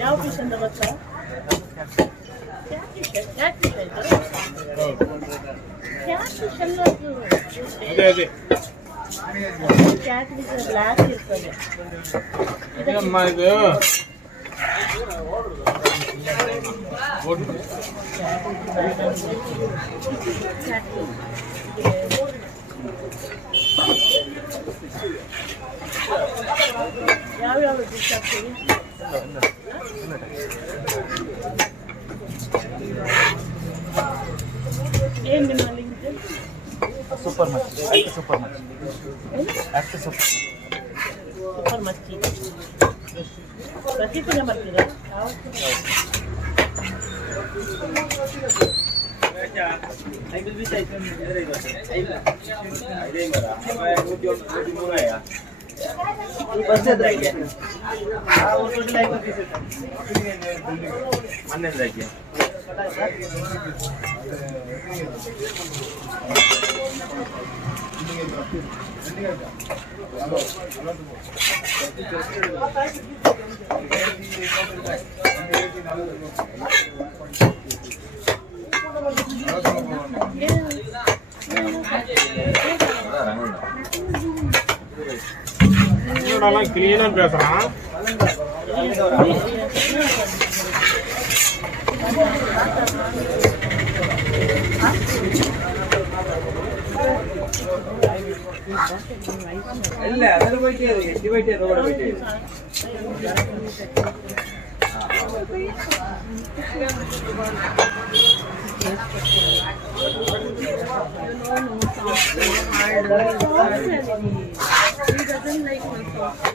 ಯಾವ ಫಿಶ್ ಅಂತ ಗೊತ್ತಾ? ಕ್ಯಾಟ್ ಫಿಶ್ ಆಯ್ತಾ? ಕ್ಯಾಟ್ ಫಿಶ್ ಅಲ್ಲ ಅದು. ಕ್ಯಾಟ್ ಫಿಶ್ ಬ್ಲ್ಯಾಕ್ ಇರ್ತದೆ. ಇದಮ್ಮ ಇದು ಯಾವ್ಯಾವ ಡಿಶ್ ಹಾಕ್ತೀವಿ? ಏನು ನಿಮ್ಮಲ್ಲಿ ಸೂಪರ್ ಮಚ್ಚಿ ಸೂಪರ್ ಮಚ್ಚಿ ಸೂಪರ್ ಮಚ್ಚಿ ಪ್ರತಿದಿನ ಬರ್ತೀರಾ? கிளீனா பேசுறான். இல்ல அதுல போயிட்டே எட்டி போயிட்டே ரோட போயிட்டே He doesn't like my sauce.